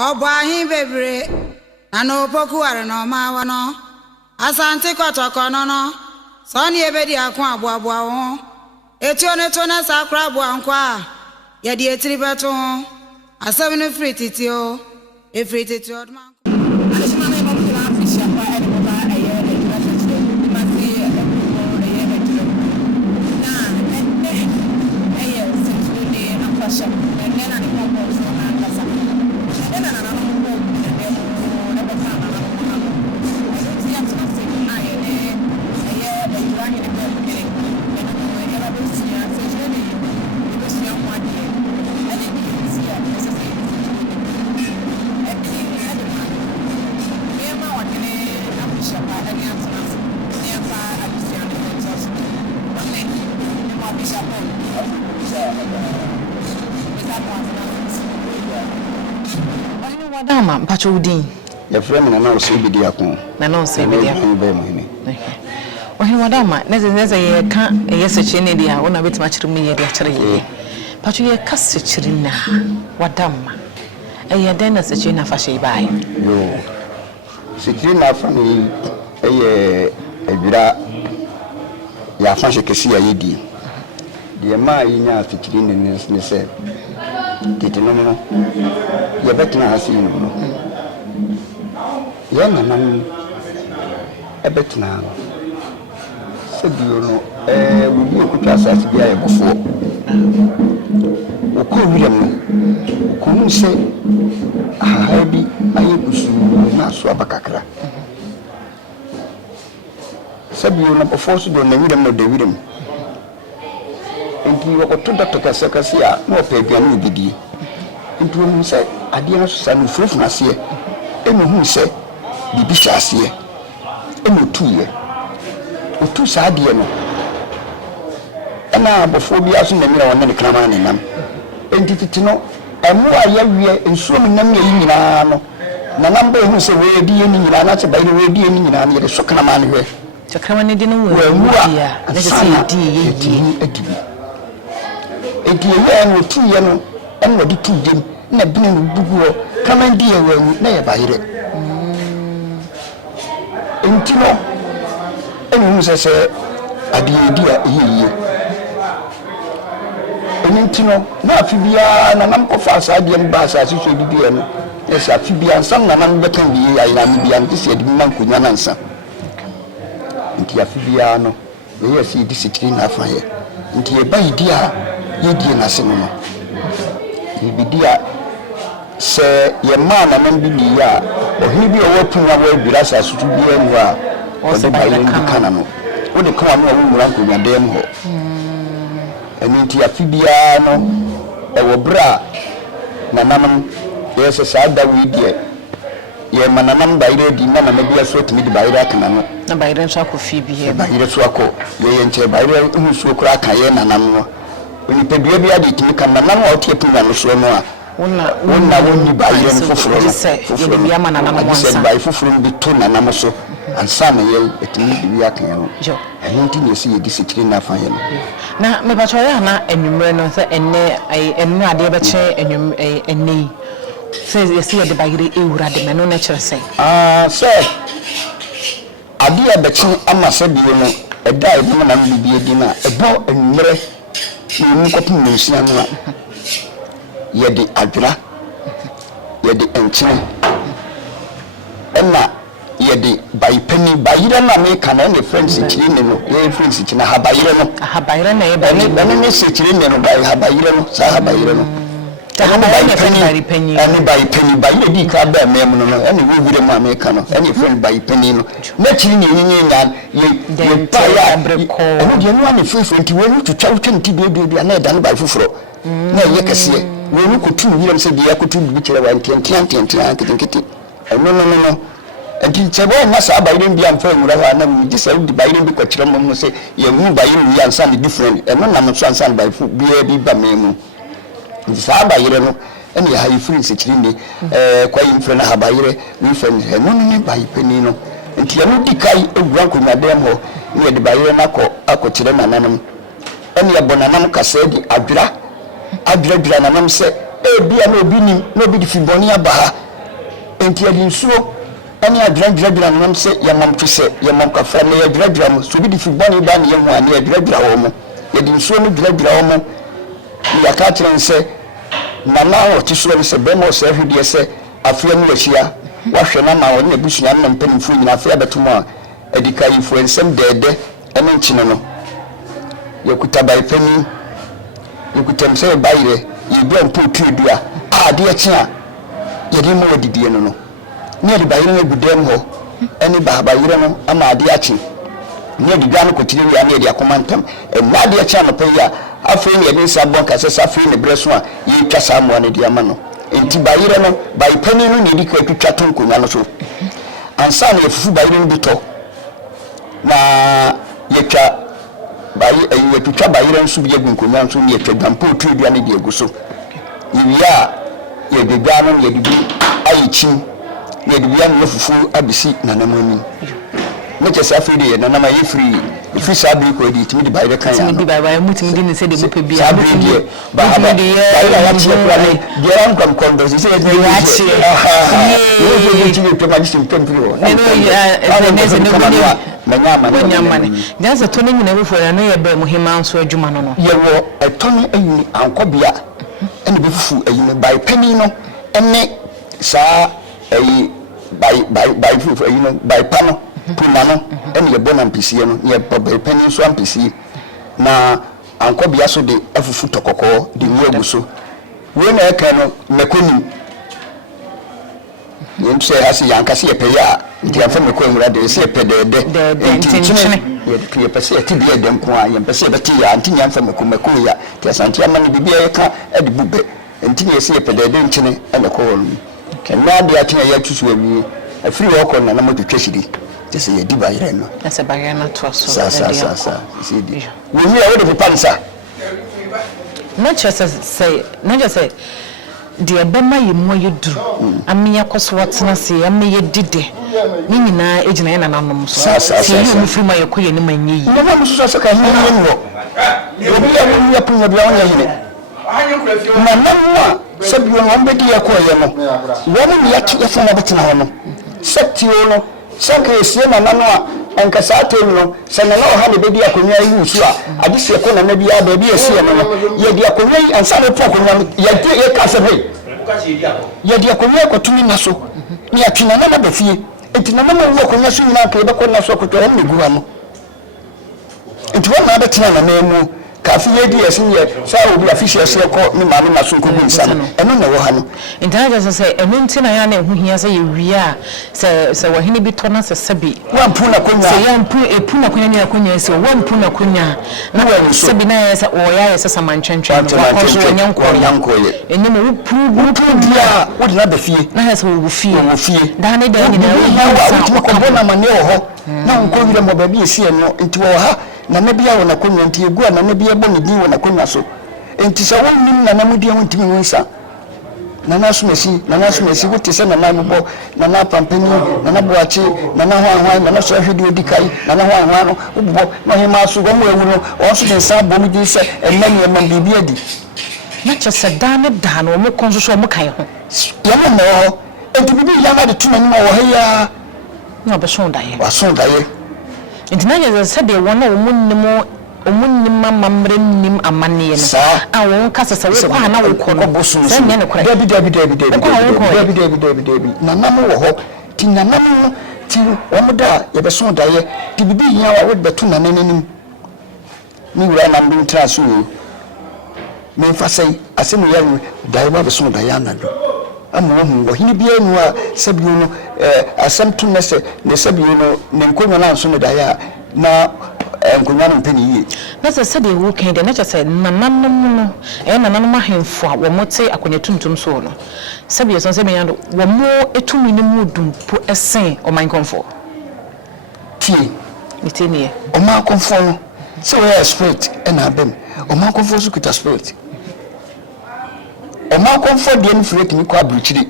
Obahi bebre na no poku are no ma wono asante kotoko no no so ne ebedi akon aboabo ho etio ne to na sakra abo ankwa ye de etiri beto asem ne frititio e frititio ma Dama Pachudin. Your friend and I say Bidiacon. And also, Bidiacon. Well, Madama, necessarily can't yes, a chinedia, one a bit much to me actually. But you are cast now. What damn? And you're then as a china fashion by. Yo, Sitrina from me, a Ejura, ya fancy can see a yedi. The Amaya to Chirin and this said. Did you know? You better not see you. Young man, a bit now. Said you know, we could pass as be a before. O could William, couldn't say, I be, I was not swap a cacra. Said you know, before you don't know the William. Into your Dr. Cassacasia, no pagan will be. Into whom said, I dear son, fruitfulness here, and whom said, the bishops here, and 2 years. With 2 sad dear. And now before we ask in the mirror on the clamor in them. And did it know? And more I have in so many names. The number who say, we're dear in the answer by the way, dear in the answer, the second man here. To come and didn't wear more, let's say, dear. A dear with 2 years and what did 2 them, not being bugu, come and dear when they buy it. Intino, and who says, a dear, and Intino, no Fibia, and I'm of us, I didn't pass as you should be. Yes, a Fibia, some man can be, I am be, and this said, man could not answer. Into a Fibiano, we see this in a fire. Into a by dear. Ye dear Nassimo. He be dear, say, your man and be ya, or he be open away with us as to be anywhere, or the Bayan Canano. What the come on, uncle, my damn ho. And into a Fibiano, or bra, Nanam, yes, a side that we dear. Ye manam by the man maybe a sweat me by that canano. No, by the Sako Phoebe, by the Swako, ye enter by the who crack and when you pay baby, I did make a man out here to run so no. One buy them for Yaman and I said by Fufun be 2 and Amaso and some yell at me be acting. I don't think you see this enough for him. Now, my Batrana and you run on and not ever chair and knee. Says you see the baggy Ejura, the man nature say. Sir, I dear the king, I must say, you know, a dive woman and be a dinner, a bow and mirror. You copy Luciana. Ye the Ejura, ye the Enchine, and now ye the by penny by American and the French in the French in a Habayano, a Habayana, and a city in the Habayano, Sahabayano. Any penny by the decab memono, any with the Americano, any friend by penny. Not in you buy a you want to Chowton to be done by Fufro. No, you can see when you could 2 years a day, I could be and no. And it's a boy must have by them be unfair. I just by them because Chilomon say, you move by you and son different, and no son by food be by memo. Saba yireno ene ya hayi free security kwa infrena habayire we friend no by penny no nti eno dikai ewura ko nyadem ho ne de bayire nako akotire nananam ene ya bonanam kasa di adwira nanam se bia no obi nim no obi di fiboni aba enti adi nsuo ani adradradra nam se yamam twese yamam kafa na yadradra mo so bi di fiboni ba ne yemu ani yadradra wo mo yadi nsuo no dradra wo mo ya ka tren se mama o tisuo ne se be mo se hwede se afia no ahia wahwe na ma woni abusua na mpanimfo nyina afia betumo a edikayifo ensem dede ene nchine no yakuta bai pani yakuta mse bayire yebia mpotu edua ade akia yedi mo didie no ne ade bayire no gudem ho ene bayire no ama ade achi ne ade gwa no kotire wi ane ade akomantam na ade akia no paya afi ne ade sabon kasesa afi ne breso a yitwa saamo ne de ama no enti bayire no bai pani no ne dika twitwa tonkonya no so ansa na yefufu bayire no bito na yetwa yetwa bayire nso bi egunkonya nso ne yetwa dampo otu dua ne de eguso yiya yedegwa no yedibi ayichi yedibia no fufu abisi na namani ne kese afiri de na nama yefiri ifi sabi ko di timi di bayire kan ya di bayire mutimi di ne se de mope bia sabi de ba bayire ya chi ko ne de ran kom kondosi se de ya chi yo de timi to ma di tempiri o ne manyamane ganza to ne nyina befo na ye ba muhimma nso adwuma no ye wo etoni ayuni ankobia ene befufu ayuni bai pani no ene sa ayi bai fufu ayuni bai pano pumano ene ye bona mpisie no ye bai pani nso ampisie na ankobia so de afufu tokoko de nyagu so we na eka no mekoni yemse hasi yankase ye peya nti afa mekonwura de se pedede ntinchine ye pese ye tibi edem ko a ye pese beti ya nti nyamfa meko ya ti asanti ama ne bibia ye ka ede bube nti ye se ye pedede nchine ene ko wonu kenna de atena ye tusu awi afiri wo ko na na modwetwe shiri ti se ye di bayire no ase bayire na to so sa se di wo mi ya wo de pansa not just say de bema yimo yeduru amia koso watena se amia dide ni nyina ejina yana nanom so se yi mu firma yakoye ni manyi no ma muso so ka hin ni wo obi ya mu ya punya bia wonya yine na namwa sabi won ambe di yakoye no woni mi yati yafa na betena ho no sati no sanka esie na nano a enka sato no sana na ha ne bedi akonya yi usu a adise ko na na bia ba bia esie no ye di akonya yi ansa ne po akonya ye ka se be ye di akonya ko tumi na so ni atwina na na bafie enti na mama wo akonya so nyina ka ye be ko na so ko twere ne guwa no enti wo na betena na memu kafi ye di esin ye sa obi afisi ese ko ni ma no na so ko gunsa no eno na wo ha no intelligence say eno nti na ya na ehu hia say ye wia se wahini bi to na se sabi wampu na konya se yampu epu na konya ni akonya se wampu na konya na wa sabi na ya se o ya se samantwentwe no ko so nyankoye eni mo pu dia wo de na ba fie na ya se wo fie da na da ni na wa ko bona mane ho na nko wire mo ba bi esi eno nti wo ha na nabia wona konwa nti egu na nabia bo ne din wona konwa so enti se wonnim na namudi ho ntimi wonsa na nasumesi wote se na namubo na na pampani na na boachi na na hwan na na so hwede odikai na na hwan no ubo na hema so go mu no o so den sa bo mu di se enani e mam bibia di na chese dane dane o mo konso so mo kan ho ya mo no enti bibi ya na de tuma ni mo wo he ya na obeso ndaye waso ndaye Intinanya said they want omunni mamre nim amane no awon kasa se we kwa na wo kono bosu se ne kura debi na nam wo ho ti na nam no ti omoda ye beso daye ti bibi nya wa we betu na nanim ni wura na mbin traso me fa sei asemu ya daye ba beso daye anado amu wo hini bia nu a sabiu no asem tu ne se ne sabiu no ne nkonya na nso ne daye na nkonya no mpeni yi na se de wo kan de na se nananum no nananum ahemfo a wo mote akonya tuntum so no sabiu so se me yando wo mo etumi ne mu dumpo esen o man konfo tie mitenie o man konfo no se we spirit na abem o man konfo so kita spirit o ma konfo de no frek ni kwa bruchiri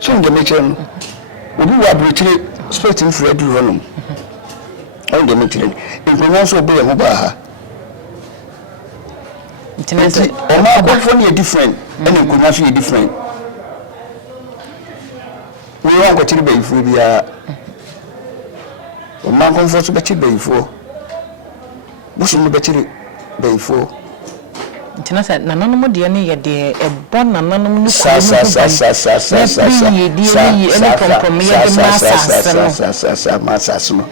so nde meche no obi wa bruchiri spirit ni frek du honom o nde meche nkonya so obi ye ho ba ha Oma conform different and nkonwa different. We want to chiri before bia. Oma conform so be chiri before. Busu no be chiri before. Ntina sa nananom de ne ye de ebo nananom no sa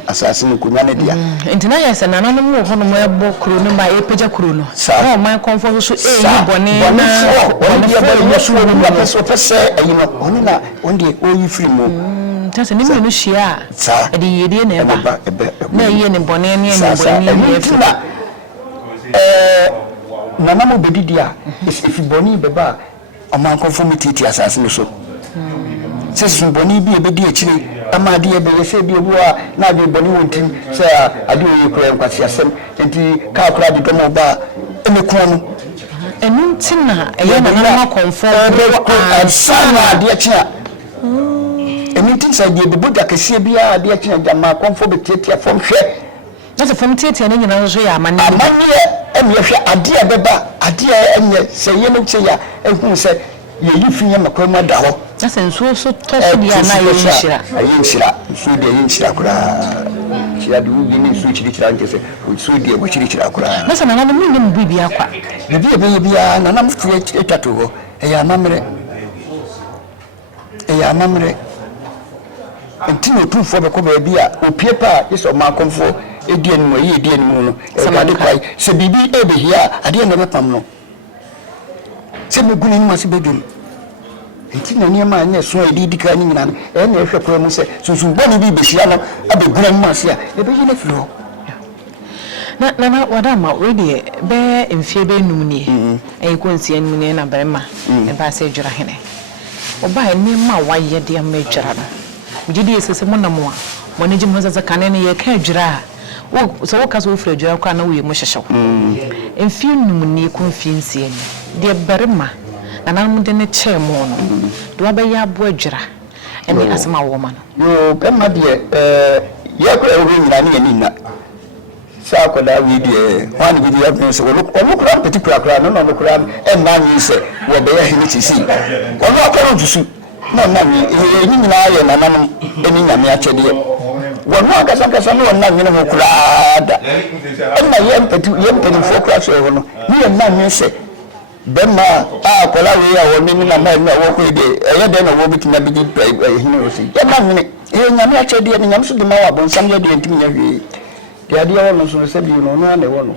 asase kunya ne dia ntina ya sa nananom wo hono mo ebo kuro no ma epeja kuro no o man konfo so bone na so no person pese ayino oni na onde oyi free mo tase ni me no hia e de yede na eba na ye ne bone ne bone Nana mo bedidia if boni beba aman conformity ti asase no so se boni bi ebedi akire amade ebe yese bi obu a na bi boni wontim se ade oyi kura nkwasi asem enti ka kura de domo ba emekun no enu ntina eye na na conform sana ade akira enu ntin sa de bebu da kase bi a ade akira jama conform betiatia fom hwe na se fom tiatia ne nyina so ya amane emi ehwe ade beba ade enye se ye no che ya ehun se ye yifinya makwama da ho na se nso so toso dia na ye nshira so dia ye nshira kura chia du bi ni so chiri chira nke se so dia bo chiri chira kura na se na no mi mu bibi akwa bibi bia na na mfu etwato ho eya amamre entino tumfo be ko ba bia opie pa yeso ma konfo edien mo ye edien mo no e ka de kwai se bibi ebe hia ade na be pam no se me guni ma se bedum enti na niam anya so edi ka ni nyina e na ehwe kwa mu se sunsun boni bi be hia no abegura mu ase a e be yene firo na wadama we de be mfie be num ni e ko nsia num ni na barema e ba se Ejura hene oba ni ma waye de am Ejura no gidi esese mo na mo a mo ne jim hoza zakane ne ye ka Ejura wo so wo ka so fura Ejura kwa na wo ye mo hyehyew mfie num ni ko mfie nsia ni de barema na na mo de ne che mo no do abaye abo Ejura ene asema wo ma no yo kama de ye ko ewe nyina ne ni na sa ko da wi de wan bi de ya so wo kura particular no kura en na ni se wo be ya hini chisi wo no ko no jusu na ni nyina ye na nanom eni nyame akyede wo no akasa no na nyina ho kura da en na ye mpeti fo kura so ho no ni na ni se bema akola we ya wo ni na ma na wo ko de eye de na wo bitima bi di hini o si ye na ni nyame akyede ni nyame so de ma wa bonsam ye de ntimi nya hwe de ade wo no so se bi no na wo no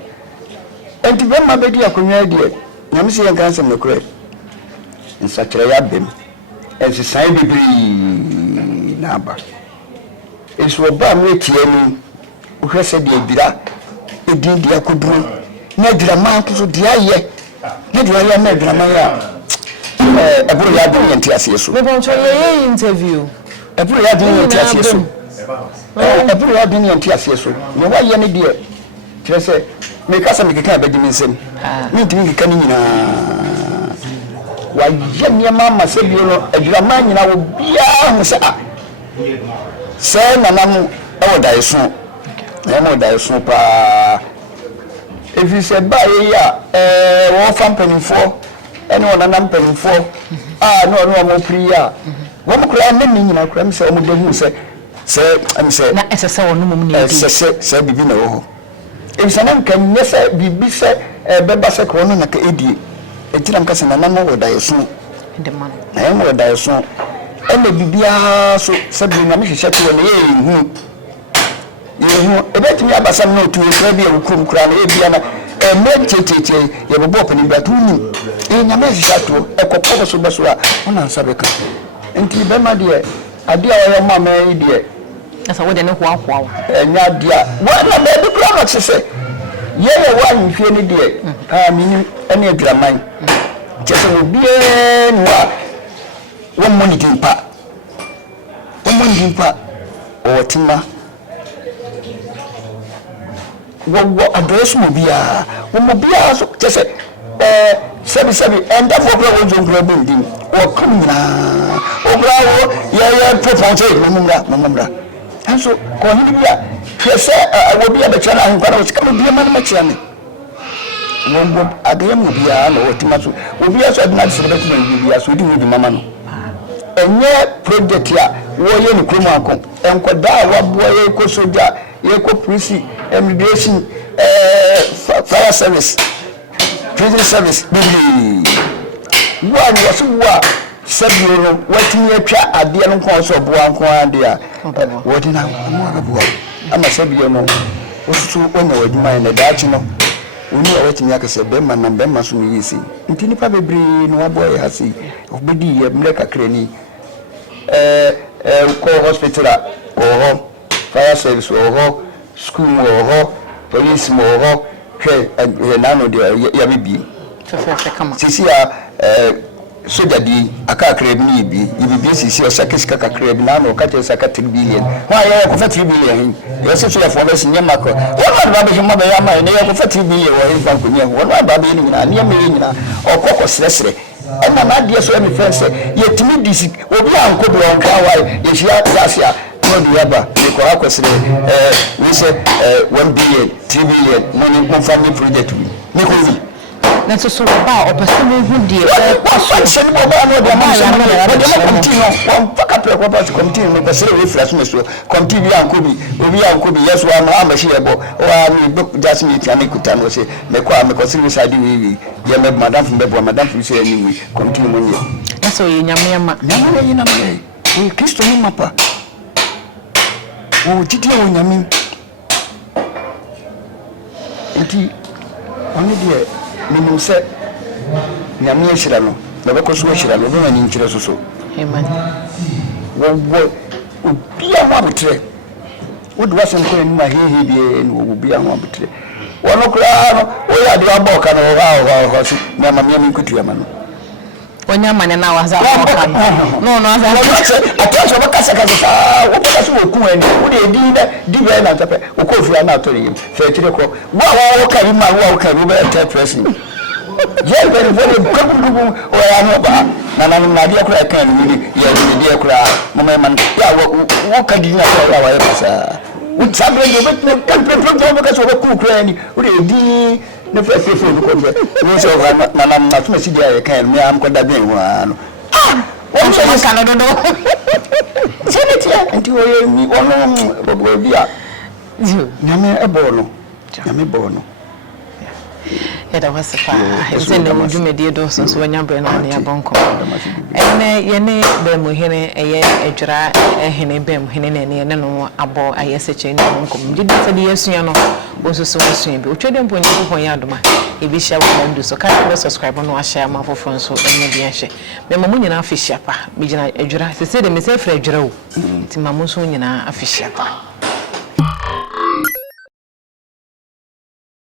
enti bema be di akonwa de nyame se ye kan se me kura nsakire ya bem ensi sai bibiri na ba esu oba mu etie ni uhwese de adira edin dia koduro na adira man so dia ye na dia ye na adira man ya eburu ya dun yenti aseso me bon so ye interview eburu ya dun yenti aseso eburu ya dun yenti aseso me wa ye ne de kire se me kasa me keka abedi nsem me ntimi keka ni nyina wa yenya mama se bi no Ejura man nyina wo bia ho se a se nanamu e wo dai so e mo dai so pa if you say ba ye ya wo fam penifo ene wo nanam penifo no mo priya wo mo kura ne nyina kura mi se mo de hu se am se na esese wo no mo ne se bibi na wo ho e se nan kan ne se bibi se beba se ko no na ka edi etiram kase na namo wo dai so de man na mo dai so ene bibia so se bi na me hwehwe to ne ye hu ebetimi abasam no tu so bi e kum kura na e bia na me checheche ye bobo pani bra tu ni nyame hwehwe to e kopo so beso a ona nsabeka enti be ma de ade a wo ma me de asa wo de ne ho ahoa nya dia wo na me bi kura no se ye wa nhwie ne de mini ene adraman chese obie nwa wo moni dimpa o tima wo address mo bia so chese sebi enda for pro wo jonkro bindin wo kumna o brawo ye proponse mamra anso ko ni bia chese wo bia be chana ho kwara o sikama bia man ma chiame won agem bia na otima so obi aso adina celebrate na bia so di wudi mama no enye project ya wo ye ni kromo akon enkoda wa boa ye ko soja ye ko police immigration fire service prison service bibli wa ni wasu wa sabio no watimi atwa ade no kon so boa kon ade a wodi na mo boa ama sabio no osu onye waduma na dachi no oni awatimi akase bemma na bemma so mi yisi nti nipa bebri no waboa ye hasi obedi ye mle kakrani ko hospital oho fire service oho school oho police oho ke na no de ya bibi fefe kama sisi ya soja di aka kreb ni bi bibi sisi o sakisika ka kreb na no ka te saka 3 billion wa ya ko fa 3 billion ya sisi ya fo besi nyama ko wa ba be hima be ya ma ne ya ko fa 3 billion wa fa ko nya wa ba be ni na ne me nyina okoko sresre ena na de so emi fense yetimi disi obi anko bi on kwa wa ye hia asia no di aba ni ko akwesere we say 1 billion 3 billion money ko family project ni ko bi na so ba opesemu hu die se mo ba no de ma so continue won paka pre ko ba continue no be sere we flash me so continue bi anko bi obi anko bi yeso ama ma shi ebo wa mi just me tiame kuta no se me ko am ko sere sadi we ye me madam fu bebo madam fu se ni we continue mo ni na so ye nyame ma nyame ye na me we Kristo ni mapa o titi o nyame enti oni die minnu se nyame ehira no na beko so ehira no na ni nkire soso amen wo obia ho abetre wo do wasen ko ni ma hehe bi no obia ho abetre wono kura no o ya de aboka no ha so na ma me nkutu ya ma no onya mane na waza aboka no aza attention bakasa kasa wo bakasa wo ku ani wo de di na di be na tape wo ko fi na atori fe tire ko wo ka bi ma wo ka bi be third person ye be very kabugu o ya no ba na dia kura kan ni ye dia kura mama man ya wo ka di na wa ya kasa wo sabe de be kan pe bakasa wo ku kura ani wo de di ne fa fe ko be wo so na tuma si dia kan me am ko da be wo ano wọ́n sọ yìí kan dodo sẹ́ni tí a nti wọ́n yẹ mi wọ́n bọ̀bọ̀ bi a nyame nyame bọ̀ no yɛda wase paa ɛsɛ na wo dwumadi do so wanya brɛ na ne abɔnkɔ ɛnɛ yɛne bɛmu hene ɛyɛ Ejura hene bɛmu hene na ne no abɔ ayɛ sɛkyɛ ne nkɔm gye de sɛ de yɛsua no wo so so sua bi otwa de mponyi ko yɛ adoma ebi hyɛ wo Alandu so ka be subscribe no ahyɛ ama foforo nso ɛnyɛ bi ahyɛ mɛma mo nyina afihia pa me gyina Ejura sɛ sɛ de me sɛ fra Ejura wo ti ma mo nso nyina afihia pa